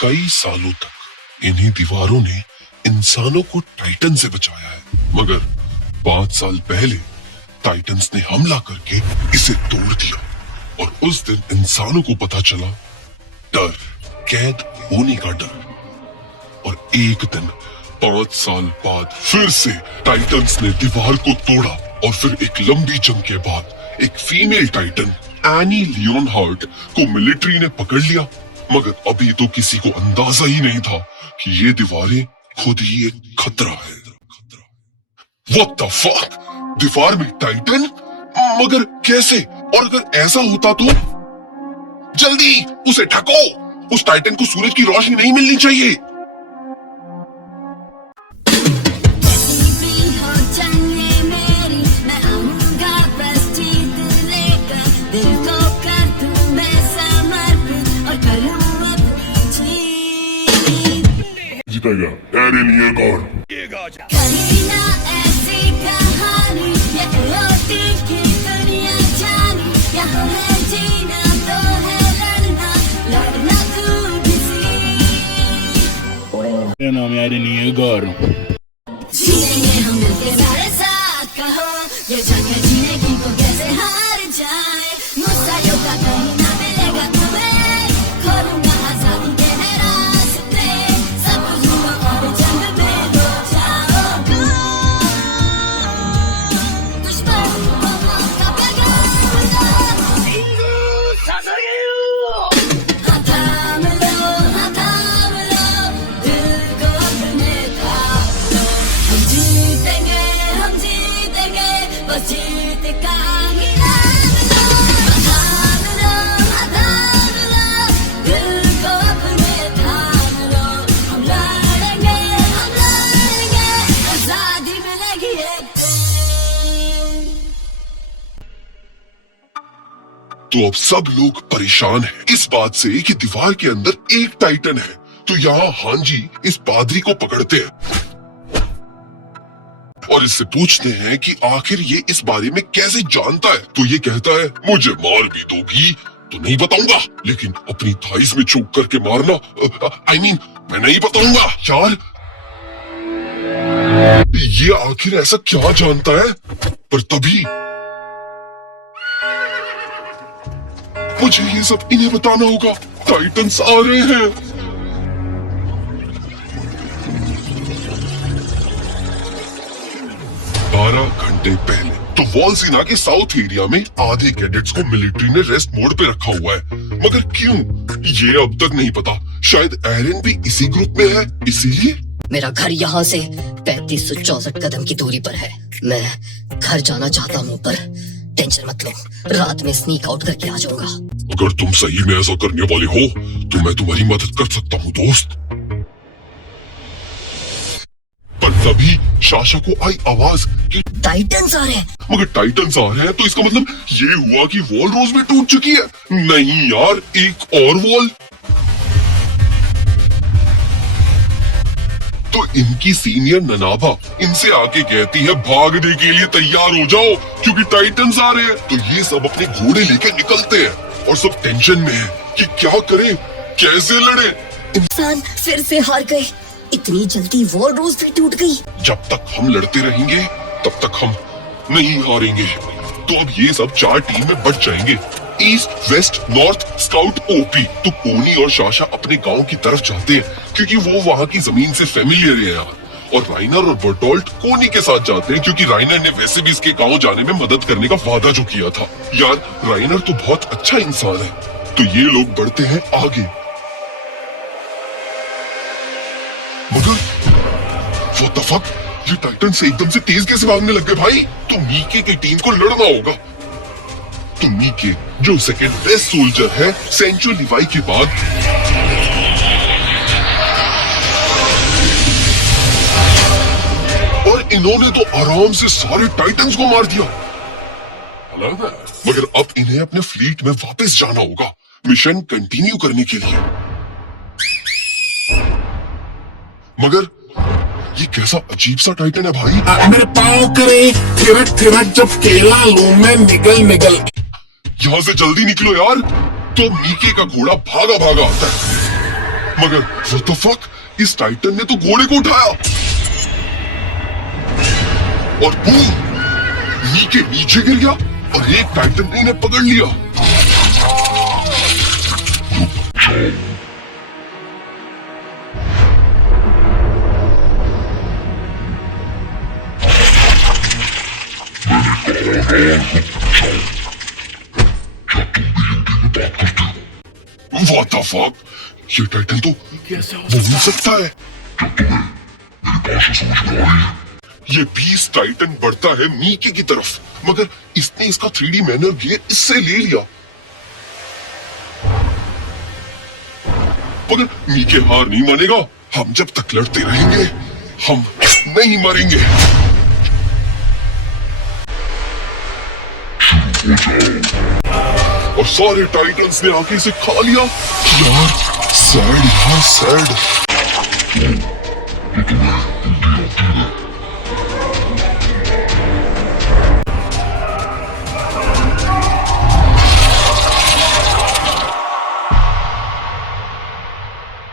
कई सालों तक इन्हीं दीवारों ने इंसानों को टाइटन से बचाया है, मगर 5 साल पहले टाइटन्स ने हमला करके इसे तोड़ दिया और उस दिन इंसानों को पता चला डर, कैद होने का डर। और एक दिन 5 साल बाद फिर से टाइटन्स ने दीवार को तोड़ा और फिर एक लंबी जंग के बाद एक फीमेल टाइटन एनी लियोनहार्ट को मिलिट्री ने पकड़ लिया। मगर अभी तो किसी को अंदाजा ही नहीं था कि ये दीवारें खुद ही एक खतरा है। What the fuck? दीवार में टाइटन? मगर कैसे? और अगर ऐसा होता तो? जल्दी उसे ढको! उस टाइटन को सूरज की रोशनी नहीं मिलनी चाहिए। जीतेगा एरिन येगर। ऐसी कहानी ये रोटी की दुनिया जानी, यहाँ है जीना तो है लड़ना, लड़ना तू किसी। मेरा नाम है एरिन येगर। जीनेंगे हम मिलके सारे साथ, कहो ये जंग जीने की को कैसे हार जाए। मुसायों का कहीं ना मिलेगा तुम्हें, खोलूंगा आजादी के है रास्ते, सब जुआ और जंग में हो जाओगे। दुश्मन को मौका बेगाना, हाँ थाम लो, दिल को अपने थाम लो। हम जीतेंगे, बस जीत का ही नाम लो। थाम लो, दिल को अपने थाम लो। हम लड़ेंगे, आजादी मिलेगी एक दिन। तो अब सब लोग परेशान हैं इस बात से कि दीवार के अंदर एक टाइटन है। तो यहाँ हांजी इस पादरी को पकड़ते हैं और इससे पूछते हैं कि आखिर ये इस बारे में कैसे जानता है। तो ये कहता है मुझे मार भी दोगी तो नहीं बताऊंगा, लेकिन अपनी थाइस में चोक करके मारना मैं नहीं बताऊंगा। यार ये आखिर ऐसा क्या जानता है? पर तभी मुझे ये सब इन्हें बताना होगा। टाइटन्स आ रहे हैं। 12 घंटे पहले तो वॉलसीना के साउथ एरिया में आधे कैडेट्स को मिलिट्री ने रेस्ट मोड पे रखा हुआ है, मगर क्यों ये अब तक नहीं पता। शायद एरिन भी इसी ग्रुप में है, इसीलिए। मेरा घर यहाँ से 3564 कदम की दूरी पर है। मैं घर जाना चाहता हूँ, पर टेंशन मत लो, रात में स्नीक आउट करके आ जाऊंगा। अगर तुम सही में ऐसा करने वाले हो तो मैं तुम्हारी मदद कर सकता हूँ दोस्त। पर तभी शाशा को आई आवाज कि टाइटन्स आ रहे हैं। मगर टाइटन्स आ रहे हैं तो इसका मतलब ये हुआ कि वॉल रोज में टूट चुकी है। नहीं यार, एक और वॉल। तो इनकी सीनियर ननाबा इनसे आके कहती है भागने के लिए तैयार हो जाओ क्योंकि टाइटन्स आ रहे हैं। तो ये सब अपने घोड़े लेके निकलते हैं और सब टेंशन में है कि क्या करें, कैसे लड़े। इंसान फिर से हार गए। इतनी जल्दी वॉल रोज भी टूट गई। जब तक हम लड़ते रहेंगे तब तक हम नहीं हारेंगे। तो अब ये सब 4 टीम में बट जाएंगे, ईस्ट, वेस्ट, नॉर्थ, स्काउट, ओपी। तो पोनी और शाशा अपने गांव की तरफ जाते हैं क्योंकि वो वहां की जमीन से फेमिलियर है यार। और राइनर और बर्टोल्ट कोनी के साथ जाते हैं क्योंकि राइनर ने वैसे भी इसके गांव जाने में मदद करने का वादा जो किया था। यार राइनर तो बहुत अच्छा इंसान है। तो ये लोग बढ़ते हैं आगे, मगर what the fuck? ये टाइटन से एकदम से तेज कैसे भागने लग गए भाई? तो मीके की टीम को लड़ना होगा। तो मीके जो सेकंड बेस्ट सोल्जर है सेंचो लिवाई के बाद, और इन्होंने तो आराम से सारे टाइटन्स को मार दिया। मगर अब इन्हें अपने फ्लीट में वापस जाना होगा मिशन कंटिन्यू करने के लिए। मगर ये कैसा अजीब सा टाइटन है भाई। मेरे पाँव करे थिरक थिरक जब केला लूं मैं निगल। यहाँ से जल्दी निकलो यार। तो मीके का घोड़ा भागा भागा आता है मगर what the fuck, इस टाइटन ने तो घोड़े को उठाया और बूम, नी के नीचे गिर गया और एक टाइटन ने इन्हें पकड़ लिया। What the fuck? ये टाइटन तो बोल सकता है। ये बीस टाइटन बढ़ता है मीके की तरफ, मगर इसने इसका 3D मैनर गियर इससे ले लिया। मगर मीके हार नहीं मानेगा। हम जब तक लड़ते रहेंगे हम नहीं मरेंगे। और सारे टाइटन्स ने आके इसे खा लिया। यार सैड।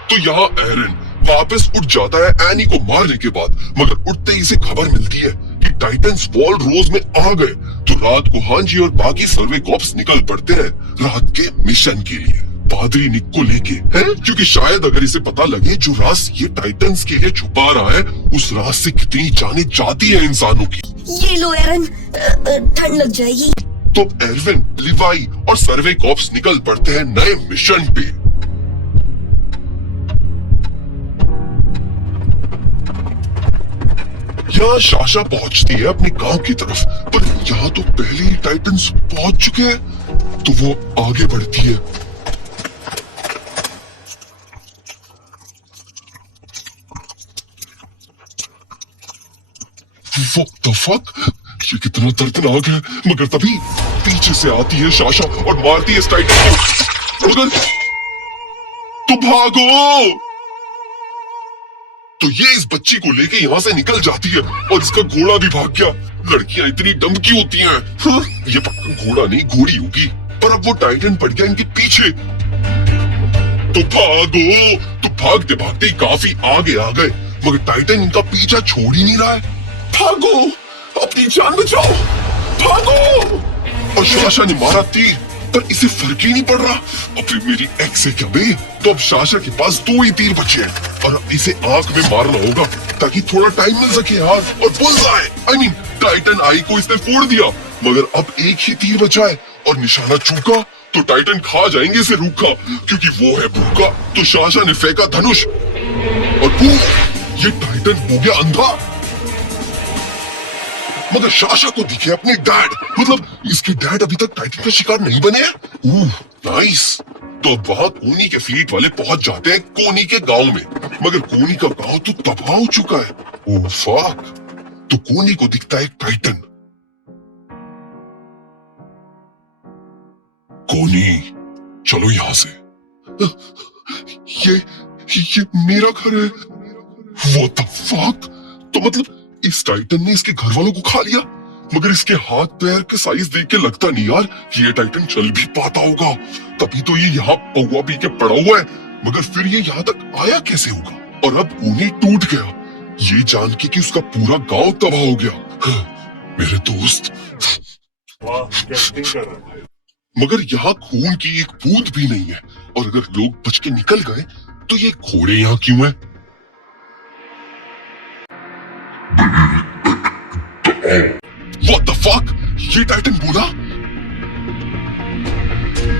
तो यहाँ एरन वापस उठ जाता है एनी को मारने के बाद, मगर उठते ही इसे खबर मिलती है कि टाइटन्स वॉल रोज में आ गए। तो रात को हांजी और बाकी सर्वे कॉप्स निकल पड़ते हैं रात के मिशन के लिए, पादरी निक को लेके है, क्योंकि शायद अगर इसे पता लगे जो रास ये टाइटन्स के लिए छुपा रहा है, उस रास से कितनी जाने जाती है इंसानों की। ये लो एरन, ठंड लग जाएगी। तो एरविन, लिवाई और सर्वे कॉप्स निकल पड़ते हैं नए मिशन पे। यहाँ शाशा पहुंचती है अपने गांव की तरफ, पर यहाँ तो पहले ही टाइटन्स पहुंच चुके हैं। तो वो आगे बढ़ती है। What the fuck? ये कितना दर्दनाक है। मगर तभी पीछे से आती है शाशा और मारती है इस टाइटन को। मगर तो भागो। तो ये इस बच्ची को लेके यहाँ से निकल जाती है और इसका घोड़ा भी भाग गया। लड़कियां इतनी डम की होती हैं। हाँ? ये पक्का घोड़ा नहीं घोड़ी होगी। पर अब वो टाइटन पड़ गया इनके पीछे। तो भागो। तो भागते भागते काफी आगे आ गए, मगर टाइटन इनका पीछा छोड़ ही नहीं रहा है। भागो, अपनी जान बचाओ, भागो। और शाशा ने मारा तीर, पर इसे फर्क ही नहीं पड़ रहा। अबे मेरी एक्स से क्या बे। तो अब शाशा के पास 2 ही तीर बचे हैं और अब इसे आंख में मारना होगा ताकि थोड़ा टाइम मिल सके यार। और बुलसआई, आई मीन टाइटन आई को इसने फोड़ दिया, मगर अब एक ही तीर बचा है और निशाना चूका तो टाइटन खा जाएंगे इसे रूखा, क्योंकि वो है भूखा। तो शाशा ने फेंका धनुष और बूम, ये टाइटन हो गया अंधा। मगर शाशा को दिखे अपने डैड, मतलब इसके डैड अभी तक टाइटन का शिकार नहीं बने हैं। नाइस। तो अब वहां कोनी के फ्लीट वाले पहुंच जाते हैं कोनी के गांव में, मगर कोनी का गांव तो तबाह हो चुका है। Oh fuck. तो कोनी को दिखता है एक टाइटन। कोनी, चलो यहां से। ये मेरा घर है। What the fuck? तो मतलब इस टाइटन ने इसके घर वालों को खा लिया, मगर इसके हाथ पैर के साइज देख के लगता नहीं यार ये टाइटन चल भी पाता होगा। तभी तो ये यहाँ पौवा पी के पड़ा हुआ है, मगर फिर ये यहाँ तक आया कैसे होगा। और अब कोनी टूट गया ये जान के कि उसका पूरा गांव तबाह हो गया। मेरे दोस्त, मगर यहाँ खून की एक बूंद भी नहीं है, और अगर लोग बच के निकल गए तो ये घोड़े यहाँ क्यों हैं? What the fuck? ये टाइटन बोला।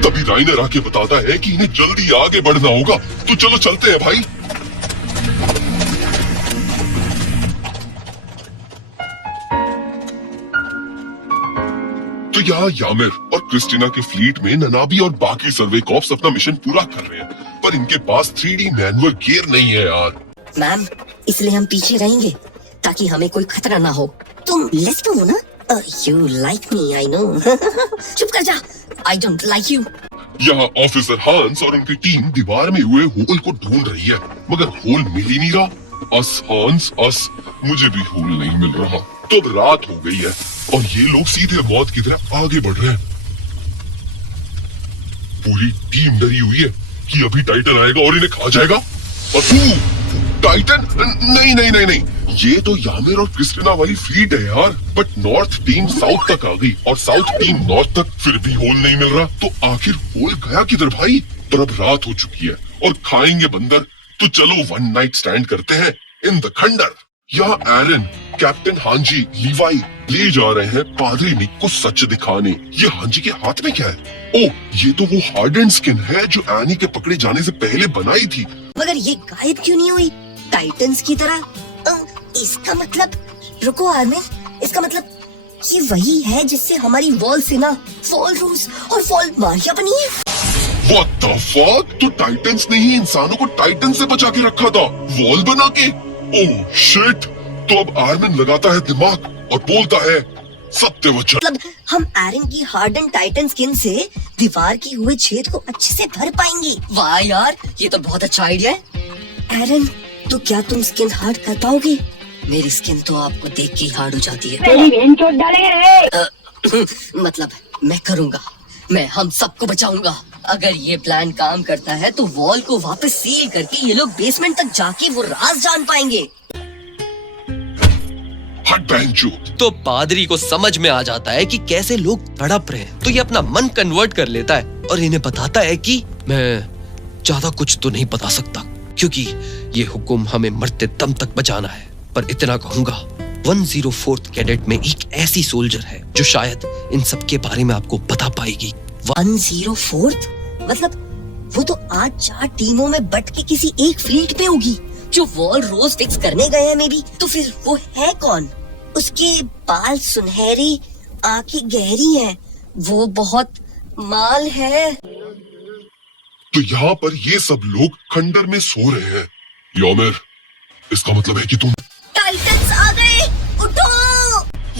तभी राइनर आके बताता है कि इन्हें जल्दी आगे बढ़ना होगा। तो चलो चलते हैं भाई। तो यहाँ यामिर और क्रिस्टीना के फ्लीट में ननाबी और बाकी सर्वे कॉप्स अपना मिशन पूरा कर रहे हैं, पर इनके पास 3D मैनुअल गियर नहीं है यार। मैम, इसलिए हम पीछे रहेंगे ताकि हमें कोई खतरा ना हो। तुम लेस्टो हो ना? You like me, I know. चुप कर जा। I don't like you. यहाँ ऑफिसर हांस और उनकी टीम दीवार में हुए होल को ढूंढ रही है, मगर होल मिल ही नहीं रहा। अस हांस अस, मुझे भी होल नहीं मिल रहा। तो अब रात हो गई है और ये लोग सीधे मौत की तरफ आगे बढ़ रहे हैं। पूरी टीम डरी हुई है कि अभी टाइटन आएगा और इन्हें खा जाएगा। और तू टाइटन? नहीं नहीं नहीं नहीं, ये तो यामिर और क्रिस्टिना वाली फीट है यार। बट नॉर्थ टीम साउथ तक आ गई और साउथ टीम नॉर्थ तक, फिर भी होल नहीं मिल रहा। तो आखिर होल गया किधर भाई? पर अब रात हो चुकी है और खाएंगे बंदर, तो चलो वन नाइट स्टैंड करते हैं इन द खंडर। यहाँ एरन, कैप्टन हांजी, लीवाई ले जा रहे हैं पादरी निक को सच दिखाने। ये हांजी के हाथ में क्या है? ओ, ये तो वो हार्डन स्किन है जो एनी के पकड़े जाने से पहले बनाई थी। मगर ये गायब क्यों नहीं हुई टाइटंस की तरह? इसका मतलब, रुको आर्मिन, इसका मतलब ये वही है जिससे हमारी वॉल सेना, फॉल रूस और फॉल मारिया बनी है। What the fuck? तो टाइटंस ने ही इंसानों को टाइटन से बचा के रखा था, वॉल बना के। Oh shit! तो अब आर्मिन लगाता है दिमाग और बोलता है सत्य वचन। मतलब हम एरन की हार्डन टाइटन स्किन से दीवार के हुए छेद को अच्छे से भर पाएंगे। वाह यार, ये तो बहुत अच्छा आइडिया है। एरन, तो क्या तुम स्किन हार्ड कर पाओगे? मेरी स्किन तो आपको देख के ही हार्ड हो जाती है। मतलब मैं करूँगा, मैं हम सबको बचाऊंगा। अगर ये प्लान काम करता है तो वॉल को वापस सील करके ये लोग बेसमेंट तक जाके वो राज जान पाएंगे। हट बहनचोद। तो पादरी को समझ में आ जाता है कि कैसे लोग तड़प रहे हैं, तो ये अपना मन कन्वर्ट कर लेता है और इन्हें बताता है कि मैं ज्यादा कुछ तो नहीं बता सकता, क्योंकि ये हुक्म हमें मरते दम तक बचाना है। पर इतना कहूंगा, 104th कैडेट में एक ऐसी सोल्जर है जो शायद इन सब के बारे में आपको बता पाएगी। 104th? मतलब वो तो आज 4 टीमों में बट के किसी एक फील्ड पे होगी जो वॉल रोज फिक्स करने गए हैं। मे बी तो फिर वो है कौन? उसके बाल सुनहरे, आंखें गहरी हैं, वो बहुत माल है। तो यहाँ पर ये सब लोग खंडर में सो रहे हैं। यामिर, इसका मतलब है कि तुम टाइटंस आ गए, उठो!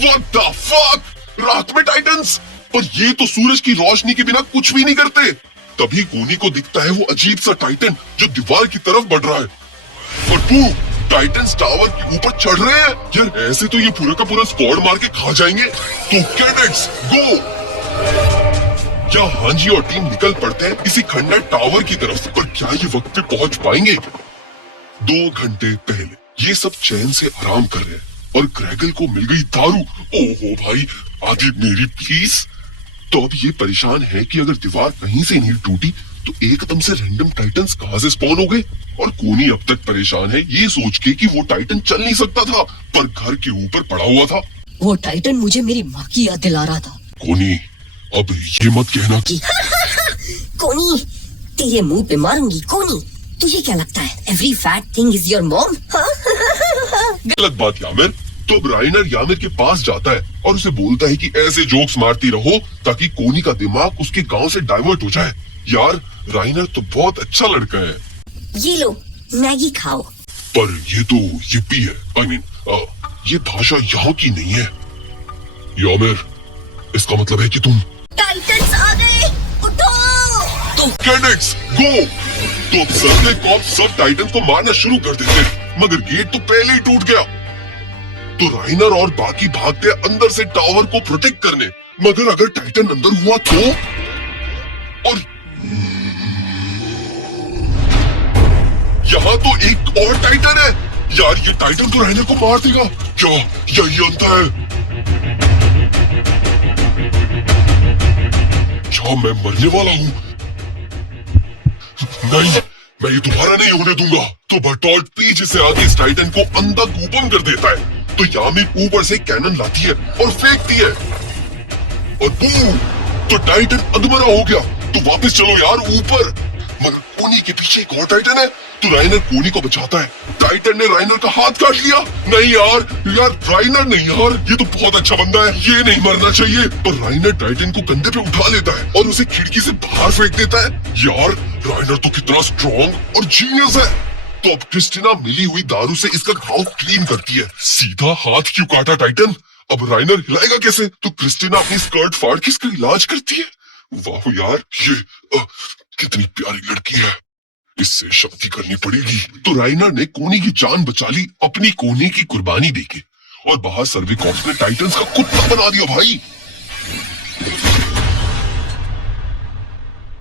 What the fuck? रात में टाइटंस? पर ये तो सूरज की रोशनी के बिना कुछ भी नहीं करते। तभी कोनी को दिखता है वो अजीब सा टाइटन जो दीवार की तरफ बढ़ रहा है। और तू, टाइटंस टावर के ऊपर चढ़ रहे हैं। यार ऐसे तो ये पूरा का पूरा स्क्वाड मार के खा जाएंगे। तो कैडेट्स गो! क्या हांजी और टीम निकल पड़ते हैं इसी खंडर टावर की तरफ। पर क्या ये वक्त पे पहुंच पाएंगे? 2 घंटे पहले ये सब चैन से आराम कर रहे हैं और ग्रेगल को मिल गई दारू। ओहो भाई, आदि मेरी प्लीज। तो अब ये परेशान है कि अगर दीवार कहीं से नहीं टूटी तो एकदम से रैंडम टाइटंस कहां से स्पॉन हो गए। और कोनी अब तक परेशान है ये सोच के कि वो टाइटन चल नहीं सकता था, पर घर के ऊपर पड़ा हुआ था। वो टाइटन मुझे मेरी माँ की याद दिला रहा था। कोनी, अब ये मत कहना कि कोनी, तेरे मुंह पे मारूंगी। कोनी, तुझे क्या लगता है every fat thing is your mom? गलत बात यामिर। तो अब राइनर यामिर के पास जाता है और उसे बोलता है कि ऐसे जोक्स मारती रहो ताकि कोनी का दिमाग उसके गांव से डाइवर्ट हो जाए। यार राइनर तो बहुत अच्छा लड़का है। ये लो मैगी खाओ। पर ये तो yippee है। I mean, ये भाषा यहाँ की नहीं है। यामिर, इसका मतलब है कि तुम टाइटंस आ गए, उठो! तो कैडेट्स गो! तो अब सर्वे कॉप्स सब टाइटन को मारना शुरू कर देते, मगर गेट तो पहले ही टूट गया। तो राइनर और बाकी भागते अंदर से टावर को प्रोटेक्ट करने। मगर अगर टाइटन अंदर हुआ तो? और यहाँ तो एक और टाइटन है। यार ये टाइटन तो राइनर को मार देगा। क्या यही अंत है? क्या मैं मरने वाला हूँ? नहीं, मैं ये दोबारा नहीं होने दूंगा। तो बर्टोल्ट पीछे से आके इस टाइटन को अंधा कूपन कर देता है। तो यामिर ऊपर से कैनन लाती है और फेंकती है और बूम! तो टाइटन अधमरा हो गया। तो वापस चलो यार ऊपर। मगर कोनी के पीछे एक और टाइटन है। तो राइनर कोनी को बचाता है। टाइटन ने राइनर का हाथ काट लिया। नहीं यार राइनर नहीं यार, ये तो बहुत अच्छा बंदा है, ये नहीं मरना चाहिए। पर राइनर टाइटन को कंधे पे उठा लेता है और उसे खिड़की से बाहर फेंक देता है। यार राइनर तो कितना स्ट्रॉन्ग और जीनियस है। तो अब क्रिस्टिना मिली हुई दारू से इसका घाव क्लीन करती है। सीधा हाथ क्यों काटा टाइटन? अब राइनर हिलाएगा कैसे? तो क्रिस्टिना अपनी स्कर्ट फाड़ के इसका इलाज करती है। वाह यार, ये कितनी प्यारी लड़की है, इससे शादी करनी पड़ेगी। तो राइनर ने कोनी की जान बचा ली अपनी कोनी की कुर्बानी देके। और बाहर सर्वे कॉप्स ने टाइटंस का कुत्ता बना दिया भाई।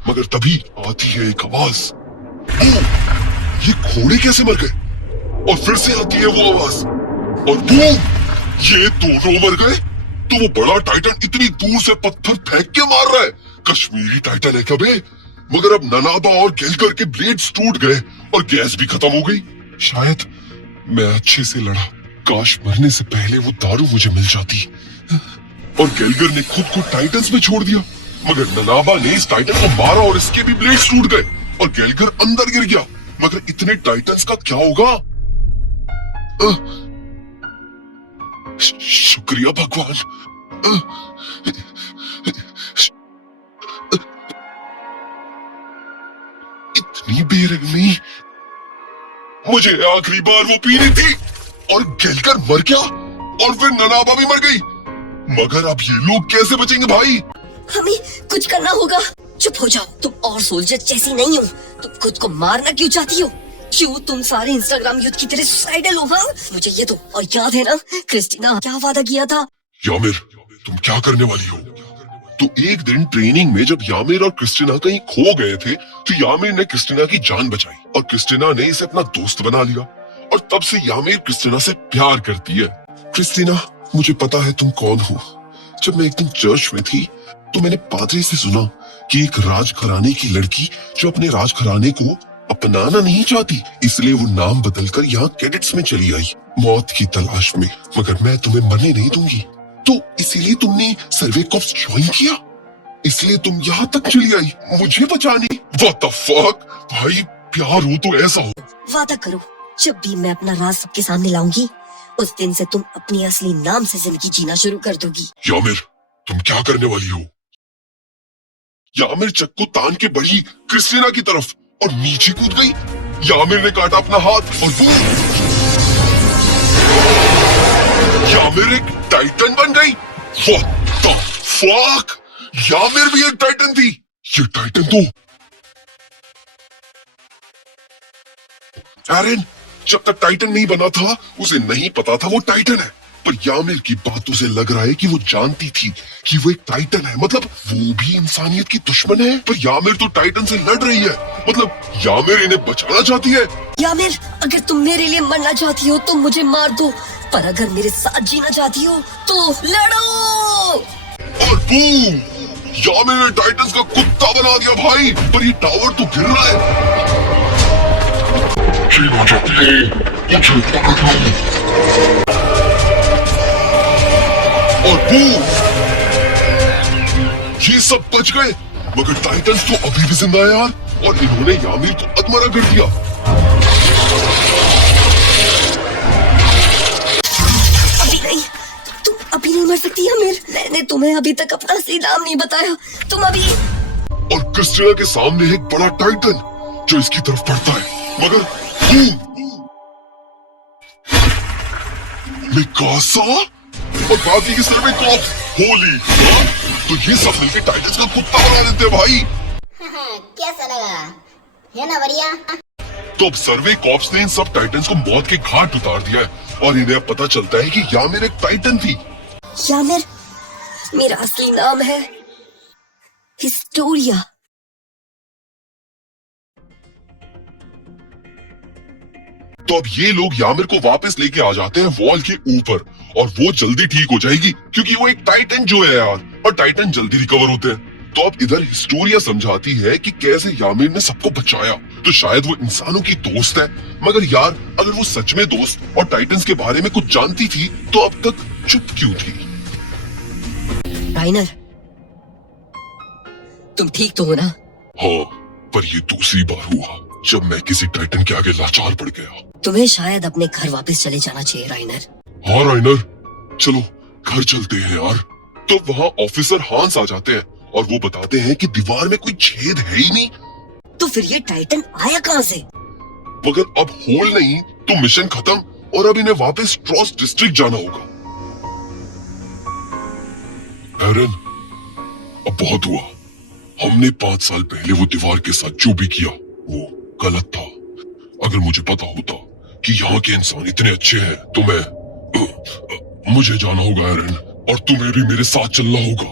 मगर तभी आती है एक आवाज। ये घोड़े कैसे मर गए? और फिर से आती है वो आवाज और बूम, ये दोनों मर गए। तो वो बड़ा टाइटन इतनी दूर से पत्थर फेंक के मार रहा है। कश्मीरी टाइटन है क्या बे? मगर अब ननाबा और गेलगर के ब्लेड्स टूट गए और गैस भी खत्म हो गई। शायद मैं अच्छे से लड़ा, काश मरने से पहले वो दारू मुझे मिल जाती। और गेलगर ने खुद को टाइटन्स में छोड़ दिया, मगर ननाबा ने इस टाइटन को मारा और इसके भी ब्लेड्स टूट गए और गेलगर अंदर गिर गया। मगर इतने टाइटन्स का क्या होगा? शुक्रिया भगवान। इतनी बेरहमी, मुझे आखिरी बार वो पीनी थी। और गेलगर मर गया और फिर ननाबा भी मर गई। मगर अब ये लोग कैसे बचेंगे भाई? हमें कुछ करना होगा। चुप हो जाओ, तुम और सोल्जर जैसी नहीं हो। तुम खुद को मारना क्यों चाहती हो? क्यों तुम सारे इंस्टाग्राम यूथ की तरह सुसाइडल हो? हाँ, मुझे ये दो। और याद है ना क्रिस्टीना क्या वादा किया था? यामिर, तुम क्या करने वाली हो? तो एक दिन ट्रेनिंग में जब यामिर और क्रिस्टीना कहीं खो गए थे, तो यामिर ने क्रिस्टीना की जान बचाई और क्रिस्टीना ने इसे अपना दोस्त बना लिया। और तब से यामिर क्रिस्टीना से प्यार करती है। क्रिस्टीना, मुझे पता है तुम कौन हो। जब मैं एक दिन चर्च में थी तो मैंने पादरी से सुना कि एक राजघराने की लड़की जो अपने राजघराने को अपनाना नहीं चाहती, इसलिए वो नाम बदलकर यहाँ कैडेट्स में चली आई मौत की तलाश में। मगर मैं तुम्हें मरने नहीं दूंगी। तो इसीलिए तुमने सर्वे कॉर्प्स ज्वाइन किया, इसलिए तुम यहाँ तक चली आई मुझे बचाने। व्हाट द फक भाई, प्यार हो तो ऐसा हो। वादा करो, जब भी मैं अपना राज सबके सामने लाऊंगी उस दिन से तुम अपनी असली नाम से जिंदगी जीना शुरू कर दोगी। यामिर, तुम क्या करने वाली हो? यामिर चक्कू तान के बढ़ी क्रिस्टीना की तरफ और नीचे कूद गई। यामिर ने काटा अपना हाथ और बूम, यामिर एक टाइटन बन गई। What the fuck? यामिर भी एक टाइटन थी। ये टाइटन तो एरन, जब तक टाइटन नहीं बना था उसे नहीं पता था वो टाइटन है। पर यामिर की बातों से लग रहा है कि वो जानती थी कि वो एक टाइटन है, मतलब वो भी इंसानियत की दुश्मन है। पर यामिर तो टाइटन से लड़ रही है, मतलब यामिर इन्हें बचाना चाहती है। यामिर, अगर तुम मेरे लिए मरना चाहती हो तो मुझे मार दो, पर अगर मेरे साथ जीना चाहती हो तो लड़ो। और बूम, यामिर ने टाइटन्स का कुत्ता बना दिया भाई। पर ये टावर तो गिर रहा है। चीना जाती हो, मुझे पकड़ लो। और बूम, ये सब बच गए। मगर टाइटन्स तो अभी भी जिंदा है यार, और इन्होंने यामिर को अधमरा कर दिया। अभी नहीं, तुम अभी नहीं मर सकती यामिर। मैंने तुम्हें अभी तक अपना असली नाम नहीं बताया। तुम अभी। और क्रिस्टीना के सामने एक बड़ा टाइटन जो इसकी तरफ बढ़ता है, मगर बूम, मिकासा और बाकी के सर्वे कॉप्स, होली, तो ये सब मिलकर टाइटन्स का कुत्ता बना देते हैं भाई। कैसा लगा? है ना बढ़िया? तो अब सर्वे कॉप्स ने इन सब टाइटन्स को मौत के घाट उतार दिया है और इन्हें अब पता चलता है कि यामिर एक टाइटन थी। यामिर, मेरा असली नाम है हिस्टोरिया। तो अब ये लोग यामिर को वापस लेके आ जाते हैं वॉल के ऊपर और वो जल्दी ठीक हो जाएगी क्योंकि वो एक टाइटन जो है यार, और टाइटन जल्दी रिकवर होते हैं। तो अब इधर हिस्टोरिया समझाती है कि कैसे यामिर ने सबको बचाया। तो शायद वो इंसानों की दोस्त है, मगर यार अगर वो सच में दोस्त और टाइटन्स के बारे में कुछ जानती थी तो अब तक चुप क्यों थी? राइनर, तुम ठीक तो हो ना? हाँ, पर ये दूसरी बार हुआ जब मैं किसी टाइटन के आगे लाचार पड़ गया। तुम्हें शायद अपने घर वापस चले जाना चाहिए राइनर। हाँ राइनर, चलो घर चलते हैं यार। तो वहाँ ऑफिसर हांस आ जाते हैं और वो बताते हैं कि दीवार में कोई छेद है ही नहीं। तो फिर ये टाइटन आया कहाँ से? मगर अब होल नहीं तो मिशन खत्म और अब इन्हें वापस स्ट्रॉस डिस्ट्रिक्ट जाना होगा। एरन, अब बहुत हुआ। हमने 5 साल पहले वो दीवार के साथ जो भी किया वो गलत था। अगर मुझे पता होता कि यहाँ के इंसान इतने अच्छे हैं तो मुझे जाना होगा एरन, और तुम्हें भी मेरे साथ चलना होगा।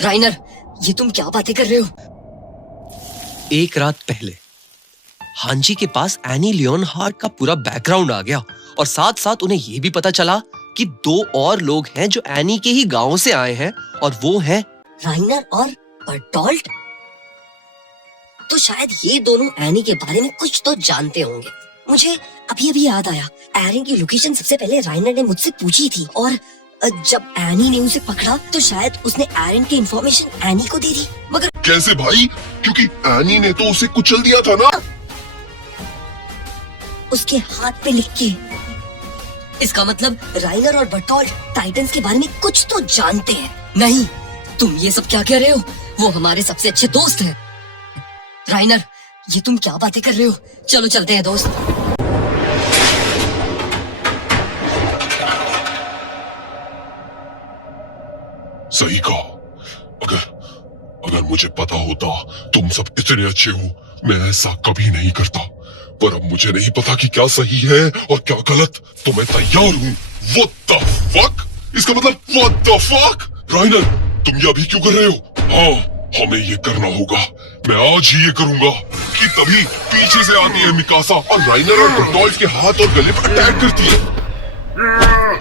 राइनर, ये तुम क्या बातें कर रहे हो? एक रात पहले हांजी के पास एनी लियोनहार्ट का पूरा बैकग्राउंड आ गया और साथ साथ उन्हें यह भी पता चला कि 2 और लोग हैं जो एनी के ही गांव से आए हैं और वो हैं राइनर और बर्टोल्ट। तो शायद ये दोनों एनी के बारे में कुछ तो जानते होंगे। मुझे अभी याद आया, एरिन की लोकेशन सबसे पहले राइनर ने मुझसे पूछी थी और जब एनी ने उसे पकड़ा तो शायद उसने एरिन की इंफॉर्मेशन एनी को दे दी। मगर कैसे भाई? क्योंकि एनी ने तो उसे कुचल दिया था ना। उसके हाथ पे लिख के। इसका मतलब राइनर और बर्टोल्ट टाइटंस के बारे में कुछ तो जानते हैं। नहीं, तुम ये सब क्या कह रहे हो? वो हमारे सबसे अच्छे दोस्त हैं। राइनर, ये तुम क्या बातें कर रहे हो? चलो चलते हैं दोस्त। सही कहा। अगर मुझे पता होता तुम सब इतने अच्छे हो, मैं ऐसा कभी नहीं करता। पर अब मुझे नहीं पता कि क्या सही है और क्या गलत, तो मैं तैयार हूँ। What the fuck? इसका मतलब what the fuck? राइनर, तुम ये अभी क्यों कर रहे हो? हाँ, हमें ये करना होगा। मैं आज ही ये करूंगा। कि तभी पीछे से आती है मिकासा और राइनर और बर्टोल्ट के हाथ और गले पर अटैक करती है।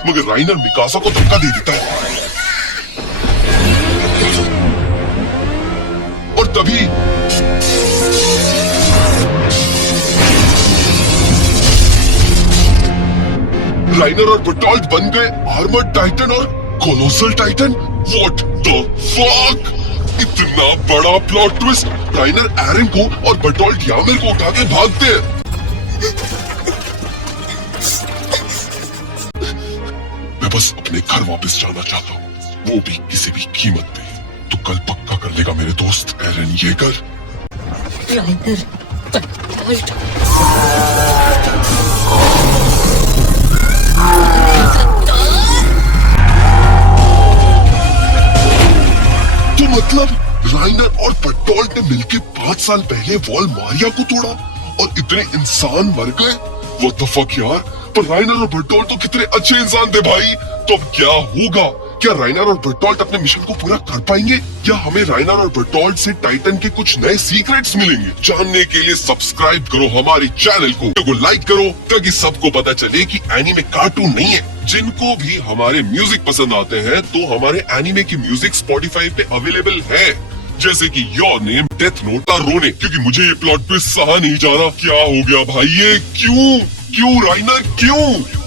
मगर राइनर मिकासा को धक्का दे देता है और तभी राइनर और बर्टोल्ट बन गए आर्मर्ड टाइटन और colossal Titan. What the fuck? इतना बड़ा प्लॉट ट्विस्ट। राइनर एरिन को और बर्टोल्ट यामिर को उठा के भागते हैं। मैं बस अपने घर वापस जाना चाहता हूँ, वो भी किसी भी कीमत पे। तो कल पक्का कर लेगा मेरे दोस्त एरिन येगर। राइनर, बर्टोल्ट। तो मतलब राइनर और बर्टोल्ट ने मिलकर 5 साल पहले वॉल मारिया को तोड़ा और इतने इंसान मर गए। What the fuck यार? पर राइनर और बर्टोल्ट तो कितने अच्छे इंसान थे भाई। तो अब क्या होगा? क्या राइनर और बर्टोल्ट अपने मिशन को पूरा कर पाएंगे या हमें राइनर और बर्टोल्ट से टाइटन के कुछ नए सीक्रेट्स मिलेंगे? जानने के लिए सब्सक्राइब करो हमारे चैनल को लाइक करो ताकि सबको पता चले कि एनीमे कार्टून नहीं है। जिनको भी हमारे म्यूजिक पसंद आते हैं तो हमारे एनीमे की म्यूजिक स्पॉटिफाई पे अवेलेबल है, जैसे कि योर नेम, डेथ नोट और रोने। क्योंकि मुझे ये प्लॉट ट्विस्ट सहा नहीं जा रहा। क्या हो गया भाई? ये क्यों राइनर, क्यों?